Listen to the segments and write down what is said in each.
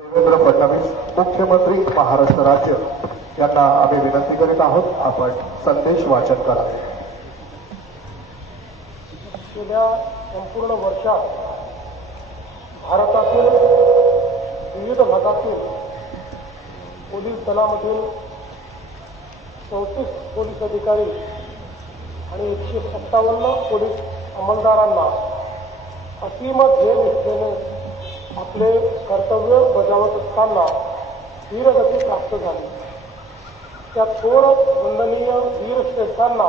देवेंद्र फडणवीस मुख्यमंत्री महाराष्ट्र राज्य यांना आम्ही विनंती करीत आहोत, आपण संदेश वाचन करावे। गेल्या संपूर्ण वर्षात भारतातील विविध भागातील पोलीस दलामधील 34 पोलीस अधिकारी आणि 157 पोलीस अंमलदारांना असीम ध्येयनिष्ठेने आपले कर्तव्य बजावत असताना वीरगती प्राप्त झाली। त्या थोर वंदनीय वीरश्रेष्ठांना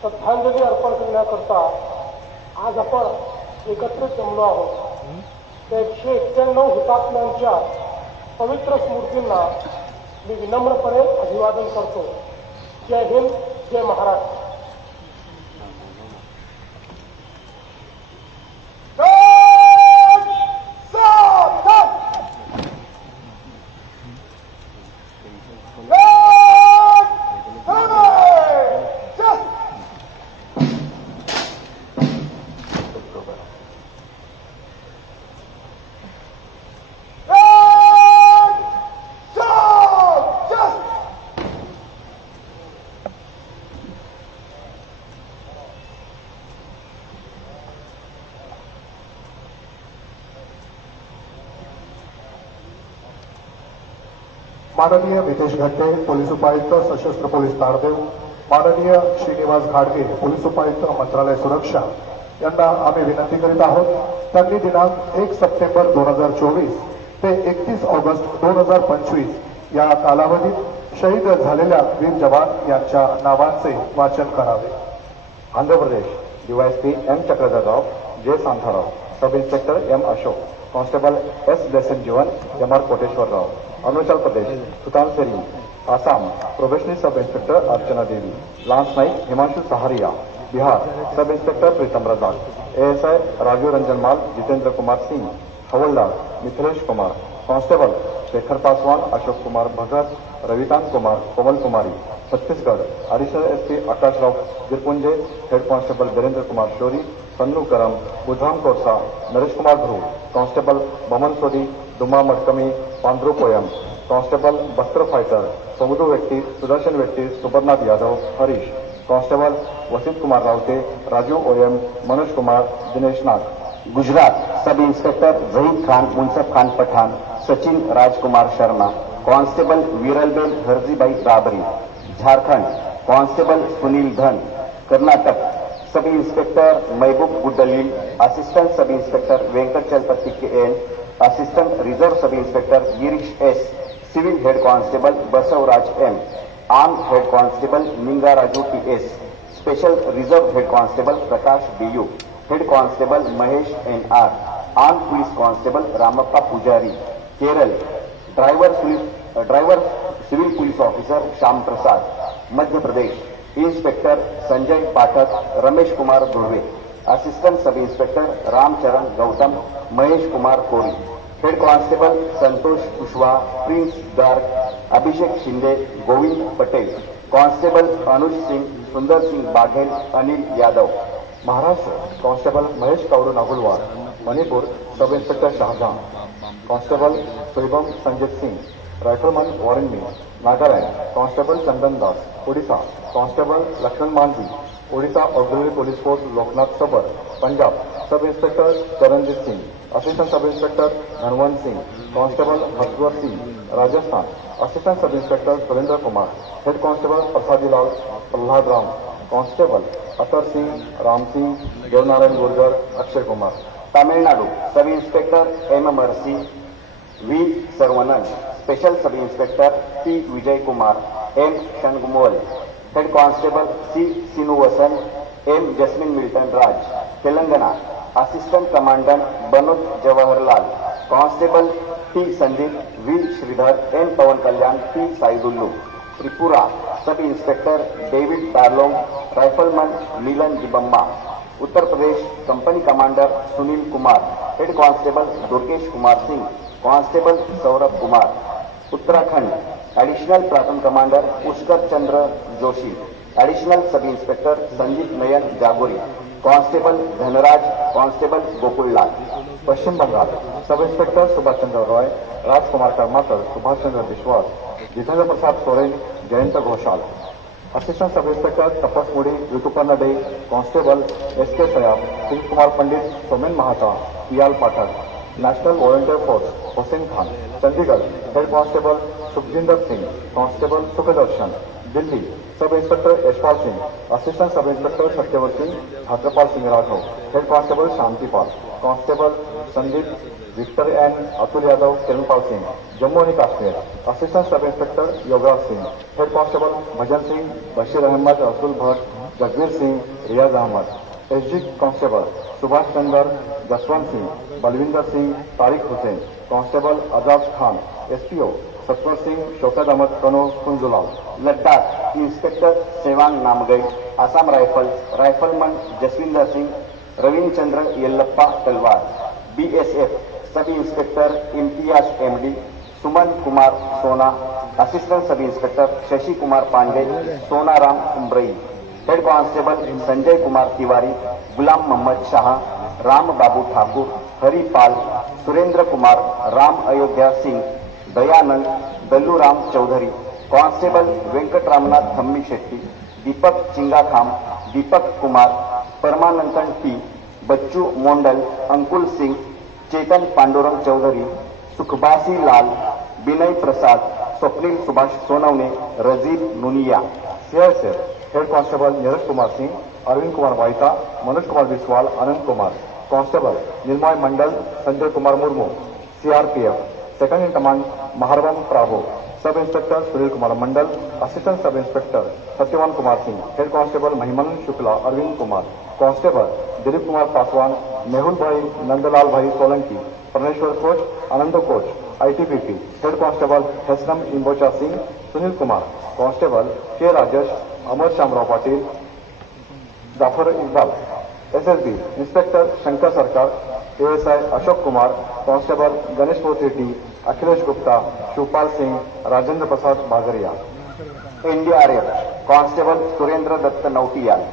श्रद्धांजली अर्पण करण्याकरता आज आपण एकत्रित जमलो आहोत। त्या 191 हुतात्म्यांच्या पवित्र स्मृतींना मी विनम्रपणे अभिवादन करतो। जय हिंद, जय महाराष्ट्र। माननीय नितेश घंटे पोलीस उपायुक्त सशस्त्र पोलीस तारदेव, माननीय श्रीनिवास घाडगे पोलीस उपायुक्त मंत्रालय सुरक्षा यांना आम्ही विनंती करीत आहोत, त्यांनी दिनांक 1 सप्टेंबर 2024 ते 31 ऑगस्ट 2025 या कालावधीत शहीद झालेल्या वीर जवान यांच्या नावांचे वाचन करावे। Andhra Pradesh DYSP M Chakradharrao, J Santharao, sub inspector M Ashok, constable S Besan Jeevan, M R Koteswararao. Arunachal Pradesh Sutan Seri, Assam probationary sub inspector Archana Devi, lance Naik Himanshu Saharia, Bihar sub inspector Pritam Rajak, ASI Raju Ranjan Mal, Jitendra Kumar Singh, havildar Mithilesh Kumar, constable Shekhar Paswan, Ashok Kumar Bhagat, Ravikant Kumar, Komal Kumari. Chhattisgarh additional SP Akashrao Girpunje, head constable Birendra Kumar शोरी, सन्नू करम, बुधाम कोरसा, नरेश कुमार ध्रुव, कांस्टेबल बमन सोडी, दुमा मडकमी, पांड्रू कोयम, कांस्टेबल बस्त्र फाइटर, समुद्र व्यक्ति, सुदर्शन व्यक्ति, Subarnath Yadav, Harish, constable Vasit Kumar Rawte, Raju Om, Manoj Kumar, Dinesh Nag. Gujarat sub inspector Zahid Khan, Munsaf Khan Pathan, Sachin Rajkumar Sharma, constable Viralben Harjibhai Rabari. Jharkhand constable Sunil Dhan. Karnataka sub inspector Mehboob Guddalil, assistant sub inspector Venkat Chalapathi K N, assistant reserve sub inspector Girish S, civil head constable Basavaraj M, arm head constable Ninga Raju T S, special reserve head constable प्रकाश B U, head constable Mahesh N R, arm police constable Ramappa Pujari. Kerala driver civil police officer Shyam Prasad. Madhya Pradesh inspector Sanjay Pathak, Ramesh Kumar Durve, assistant sub inspector Ramcharan Gautam, Mahesh Kumar Kori, head constable Santosh Kushwaha, Prince Garg, Abhishek Shinde, Govind Patel, constable Anuj Singh, Sundar Singh Baghel, Anil Yadav. Maharashtra constable Mahesh Kauru Nagulwar, Manipur sub inspector Shahjahan, constable Shubham Sanjit Singh, rifleman Warren Mee. Nagaland constable Chandan Das, Odisha constable Laxman Manjhi, Odisha auxiliary police force Loknath Sabar. Punjab sub inspector Charanjit Singh, assistant sub inspector Dhanwant Singh, constable Harshvar Singh. Rajasthan assistant sub inspector Surendra Kumar, head constable Prasadilal Prahlad Ram, constable Atar Singh, Ram Singh, Devnarayan Gurjar, Akshay Kumar. Tamil Nadu sub inspector M Mercy V Saravanan, special sub inspector T Vijay Kumar, M Shanagumol, head constable C Srinivasan, M Jasmine Milton Raj. Telangana assistant commandant Banoj Jawaharlal, constable T Sandeep, V Sridhar, M Pawan Kalyan, T Saidulu. Tripura sub inspector David Tarlong, rifleman Milan Jibamma. Uttar Pradesh company commander Sunil Kumar, head constable Durgesh Kumar Singh, constable Saurabh Kumar. Uttarakhand additional platoon commander Pushkar Chandra Joshi, additional sub inspector Sanjit Nayan Jagori, constable Dhanraj, constable Gokullal. Paschim Bengal sub inspector Subhash Chandra Roy, Rajkumar Karmakar, Subhash Chandra Biswas, Jitendra Prasad Soren, Jayant Ghoshal. Assistant sub inspector Tapas Mudi, Rituparna De, constable SK Sayab, Sunil Kumar Pandit, Somen Mahata, Piyal Pathak. National volunteer force Hussain Khan, Chandigarh head constable Sukhjinder Singh, constable Sukhdarshan. Delhi sub inspector Yashpal Singh, assistant sub inspector Satyavarti Chhatrapal Singh Raghav, head constable Shantipal, constable Sandeep Victor N, Atul Yadav, Kiranpal Singh. Jammu आणि Kashmir assistant sub inspector Yograj Singh, head constable Bhajan Singh, Bashir Ahmed, Rasool Bhat, Jagvir सिंह, रियाज Ahmed. SG constable Subhash Chandra, Jaswant Singh, Balwinder Singh, Tariq Hussain, constable Azad Khan, SPO Satvar Singh, Shaukat Ahmed Kano, Kunjulal. Ladakh inspector Tsewang Namgai, Assam rifles rifleman Jaswinder Singh, Raveen Chandra Yellappa Talwar. BSF sub inspector Imtiaz MD, Suman Kumar Sona, assistant sub inspector Shashi Kumar Pandey, Sonaram Umrai. Head constable Sanjay Kumar Tiwari, Ghulam Mohammad Shah, Ram Babu Thakur, Haripal, Surendra Kumar, Ram Ayodhya Singh, Dayanand, दल्लूराम Chaudhari. Constable Venkataramanath Thammi Shetty, Deepak Chingakham, Deepak Kumar, Paramanandan T, Bachchu Mondal, Ankul Singh, Chetan Pandurang Chaudhary, Sukhbasi Lal, Vinay Prasad, Swapnil Subhash Sonawane, Rajib Nunia. CISF head constable Neeraj Kumar Singh, Arvind Kumar Waita, Manoj Kumar Biswal, Anand Kumar. Constable Nirmay Mandal, Sanjay Kumar Murmu. CRPF second in command Maharavam Prabho, sub inspector Sunil Kumar Mandal, assistant sub inspector Satyawan Kumar Singh, head constable Mahimanand Shukla, Arvind Kumar. Constable Dilip Kumar Paswan, Mehul bhai, Nandlal bhai Solanki, Parmeshwar Koch, Anand Koch. ITBP head constable Hesnam इंबोचा Singh, Sunil Kumar. Constable K Rajesh, Amar Shyamrao Patil, Jafar Iqbal. SSB inspector Shankar Sarkar, ASI Ashok Kumar, constable Ganesh Moti T, Akhilesh Gupta, Shivpal Singh, Rajendra Prasad Bagaria. NDRF constable Surendra Dutt Nautiyal.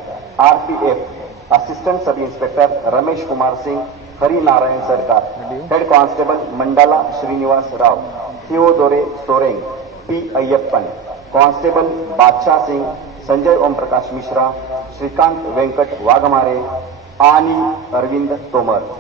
RPF assistant sub inspector Ramesh Kumar Singh, Hari Narayan Sarkar. Head constable Mandala Srinivas Rao, Theodore Soreng, P Ayyappan. Constable बादशाह सिंह, संजय ओम प्रकाश मिश्रा, श्रीकांत वेंकट वाघमारे आणि अरविंद तोमर।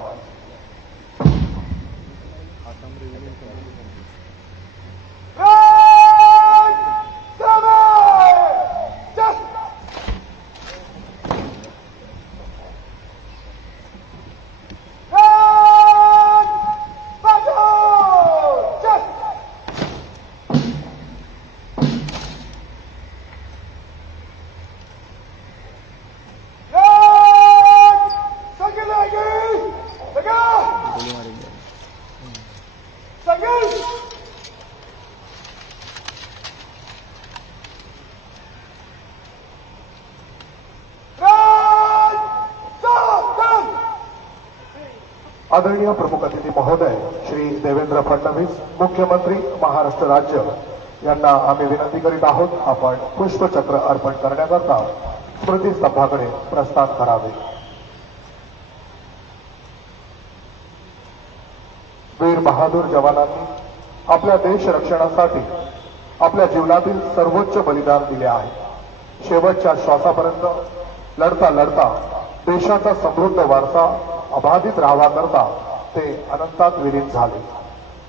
आदरणीय प्रमुख अतिथी महोदय श्री देवेंद्र फडणवीस मुख्यमंत्री महाराष्ट्र राज्य यांना आम्ही विनंती करीत आहोत, आपण पुष्पचक्र अर्पण करण्याकरता स्मृतीस्तंभाकडे प्रस्थान करावे। वीर बहादूर जवानांनी आपल्या देश रक्षणासाठी आपल्या जीवनातील सर्वोच्च बलिदान दिले आहे। शेवटच्या श्वासापर्यंत लढता लढता देशाचा समृद्ध वारसा अबाधित राहावा करता ते अनंतात विलीन झाले।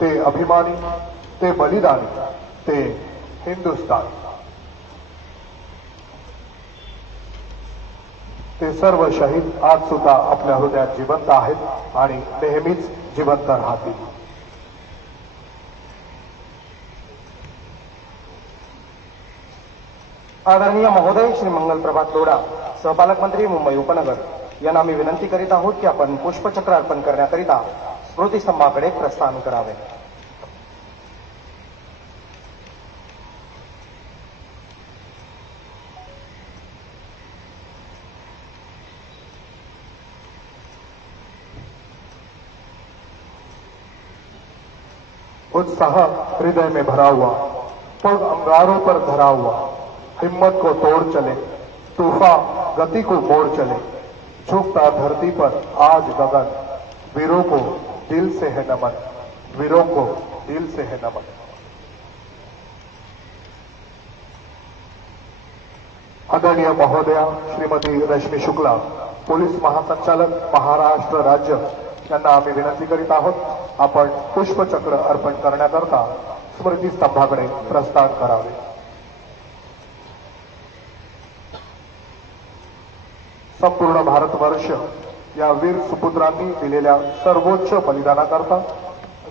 ते अभिमानी, ते बलिदानी, ते हिंदुस्थान। ते सर्व शहीद आज सुद्धा आपल्या हृदयात जिवंत आहेत आणि नेहमीच जिवंत राहतील। आदरणीय महोदय श्री मंगल प्रभात लोढा, सहपालकमंत्री मुंबई उपनगर यांना आम्ही विनंती करीत आहोत की आपण पुष्पचक्र अर्पण करण्याकरिता स्मृतीस्तंभाकडे प्रस्थान करावे। उत्साह हृदय में भरा हुआ, पग अंगारों पर धरा हुआ, हिम्मत को तोड़ चले, तूफान गति को मोड़ चले, झुकता धरती पर आज गगन, वीरों को दिल से है नमन, वीरों को दिल से है नमन। आदरणीय महोदया श्रीमती रश्मी शुक्ला, पोलीस महासंचालक महाराष्ट्र राज्य यांना आम्ही विनंती करीत आहोत, आपण पुष्पचक्र अर्पण करण्याकरता स्मृतीस्तंभाकडे प्रस्थान करावे। संपूर्ण भारतवर्ष या वीर सुपुत्रांनी दिलेल्या सर्वोच्च बलिदानाकरता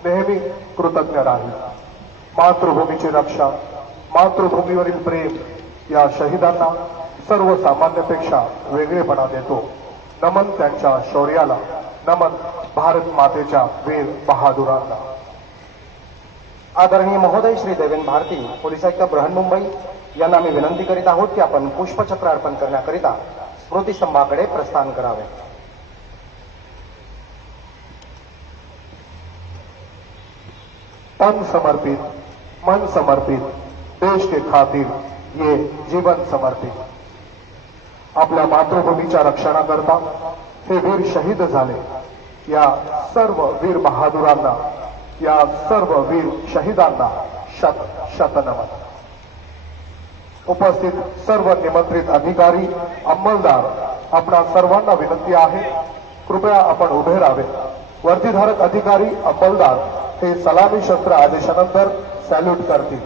नेहमी कृतज्ञ राहील। मातृभूमीची रक्षा, मातृभूमीवरील प्रेम या शहीदांना सर्वसामान्यपेक्षा वेगळेपणा देतो। नमन त्यांच्या शौर्याला, नमन भारत मातेच्या वीर बहादुरांना। आदरणीय महोदय श्री देवेंद्र भारती, पोलीस आयुक्त बृहन्मुंबई यांना आम्ही विनंती करीत आहोत की आपण पुष्पचक्र अर्पण करण्याकरिता स्मृतीस्तंभाकडे प्रस्थान करावे। तन समर्पित, मन समर्पित, देश के खातिर ये जीवन समर्पित। आपल्या मातृभूमीच्या रक्षणाकरता हे वीर शहीद झाले। या सर्व वीर बहादुरांना, या सर्व वीर शहीदांना शत शत नमन। उपस्थित सर्व निमंत्रित अधिकारी, अंमलदार, आपणा सर्वांना विनंती आहे, कृपया आपण उभे राहावे। वर्दीधारक अधिकारी, अंमलदार हे सलामी शस्त्र आदेशानंतर सॅल्यूट करतील।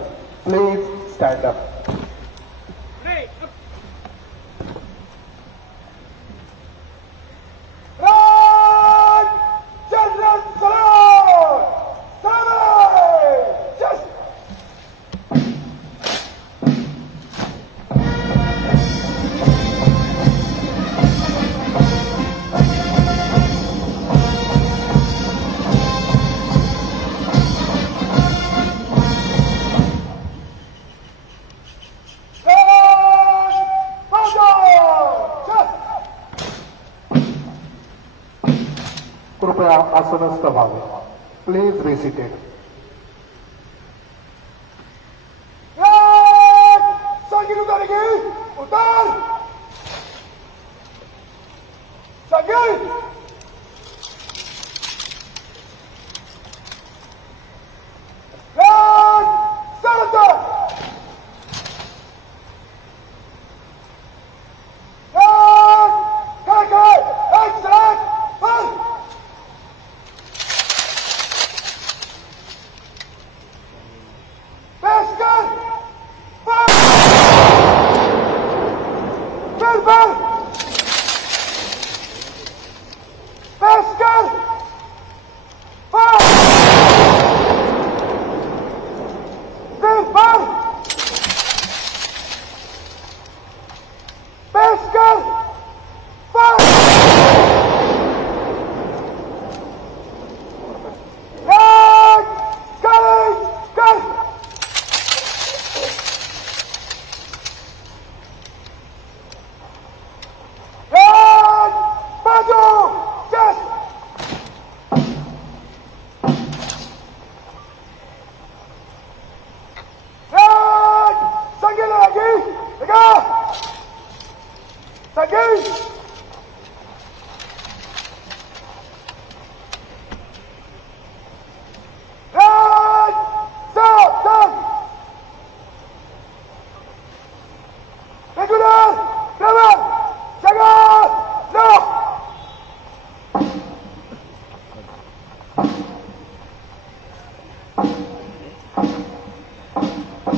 Please stand up. कृपया आसनस्थ व्हावे। Please be seated.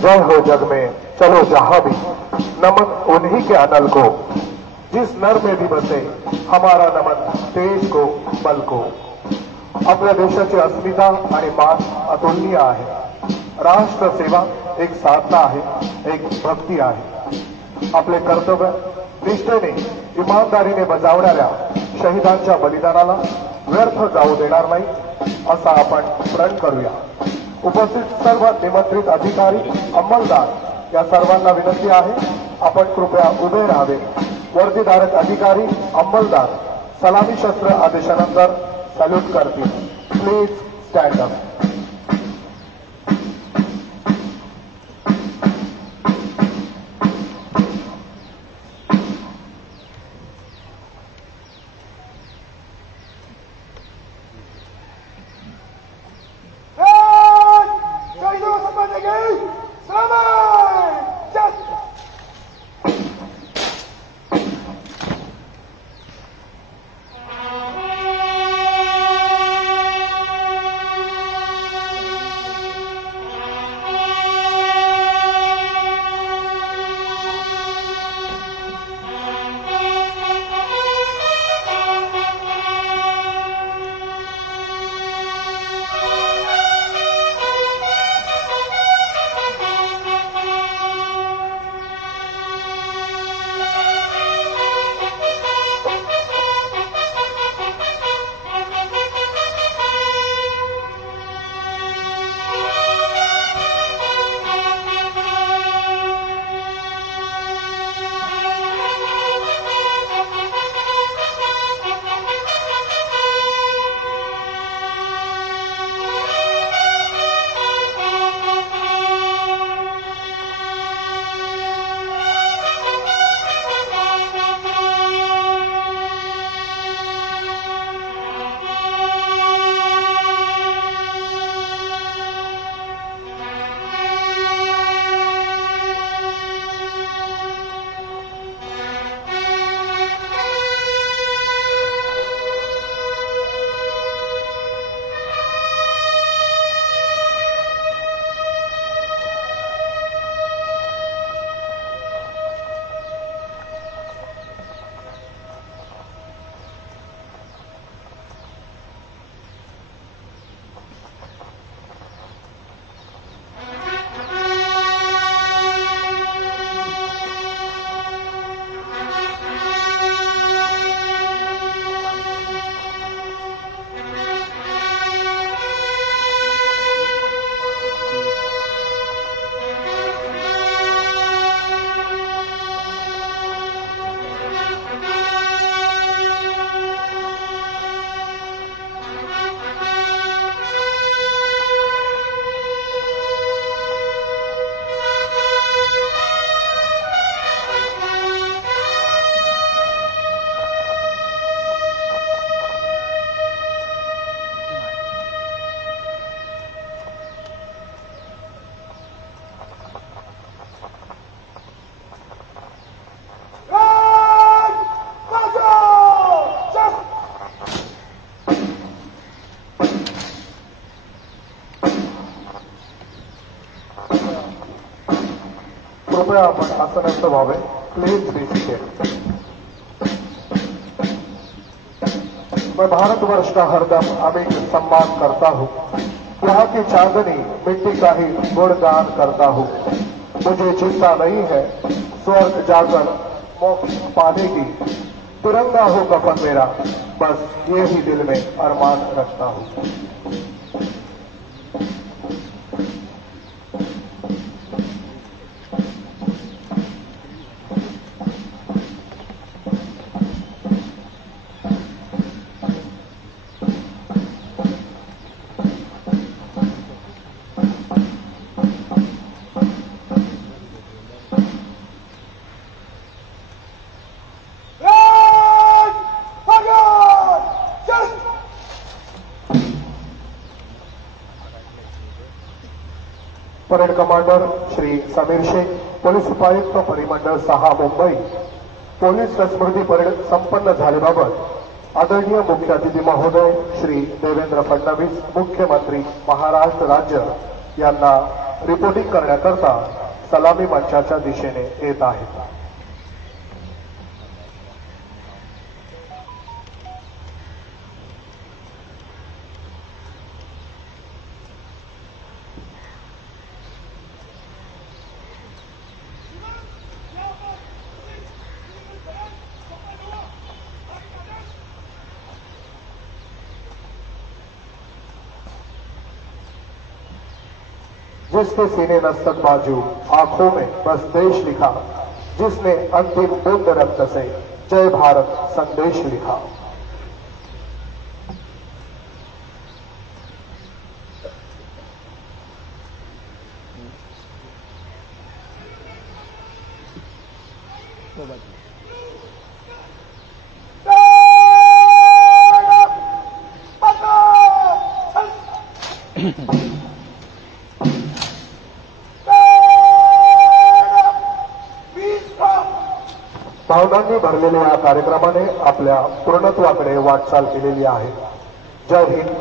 जय हो जग में चलो जहां भी, नमन उन्हीं के अनल को, जिस नर में भी बसे हमारा नमन देश को, बल को। आपल्या देशाची अस्मिता आणि मान अतुलनीय आहे। राष्ट्र सेवा एक साधना आहे, एक भक्ती आहे। आपले कर्तव्य निष्ठेने, इमानदारीने बजावणाऱ्या शहीदांच्या बलिदानाला व्यर्थ जाऊ देणार नाही, असा आपण प्रण करूया। उपस्थित सर्व निमंत्रित अधिकारी, अंमलदार या सर्वांना विनंती आहे, आपण कृपया उभे राहावे। वर्दीधारक अधिकारी, अंमलदार सलामी शस्त्र आदेशानंतर सॅल्यूट करतील। Please stand up. कृपया आपण आसनस्थ व्हावे. Please be seated. मैं भारतवर्ष का हरदम अमिट सम्मान करता हूँ. यहाँ की चांदनी मिट्टी का ही गुणगान करता हूँ. मुझे चिंता नहीं है स्वर्ग जाकर मोक्ष पाने की. तिरंगा हो कफन मेरा, बस ये ही दिल में अरमान रखता हूँ. Parade commander Shri Sameer Shaikh, police उपायुक्त परिमंडळ 6 मुंबई. पोलीस स्मृती परेड संपन्न झाल्याबाबत आदरणीय मुख्य अतिथी महोदय श्री देवेंद्र फडणवीस, मुख्यमंत्री महाराष्ट्र राज्य यांना रिपोर्टिंग करण्याकरता सलामी मंचाच्या दिशेने येत आहेत. जिसके सीने नस्तक बाजू, आंखों में बस देश लिखा, जिसने अंतिम बूंद रक्त से जय भारत संदेश लिखा. भावनांनी भरलेल्या या कार्यक्रमाने आपल्या पूर्णत्वाकडे वाटचाल केलेली आहे. जय हिंद.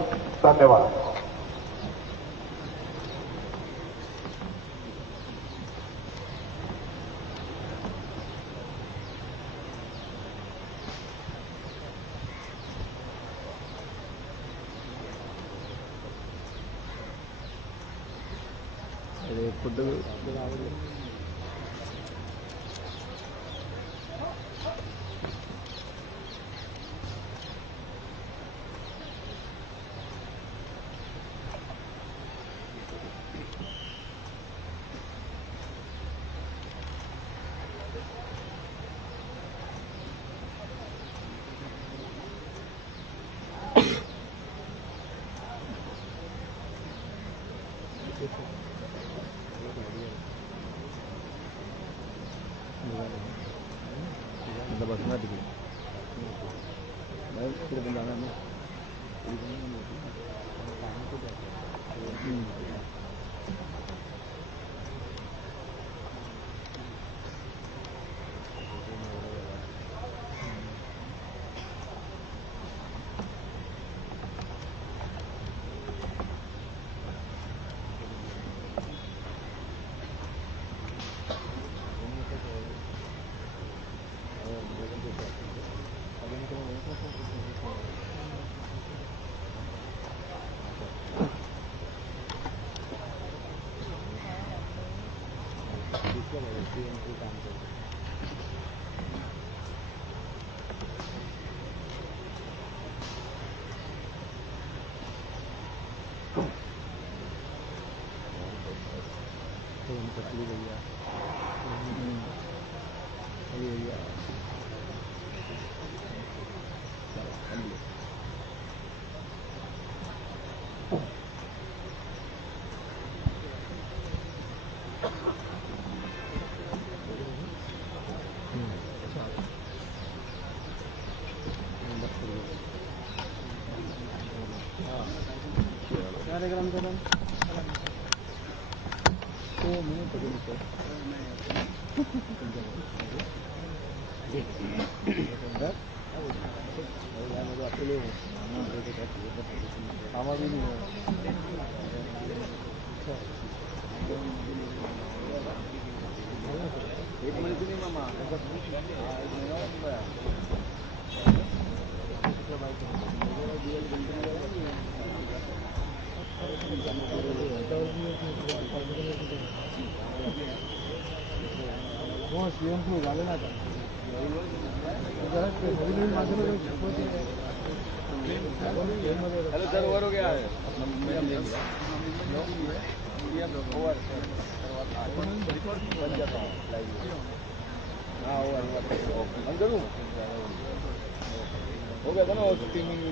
धन्यवाद. हेलो सर ओवर हो गया है ओवर हाँ ओवर हम करूँ हो गया था ना स्टीमिंग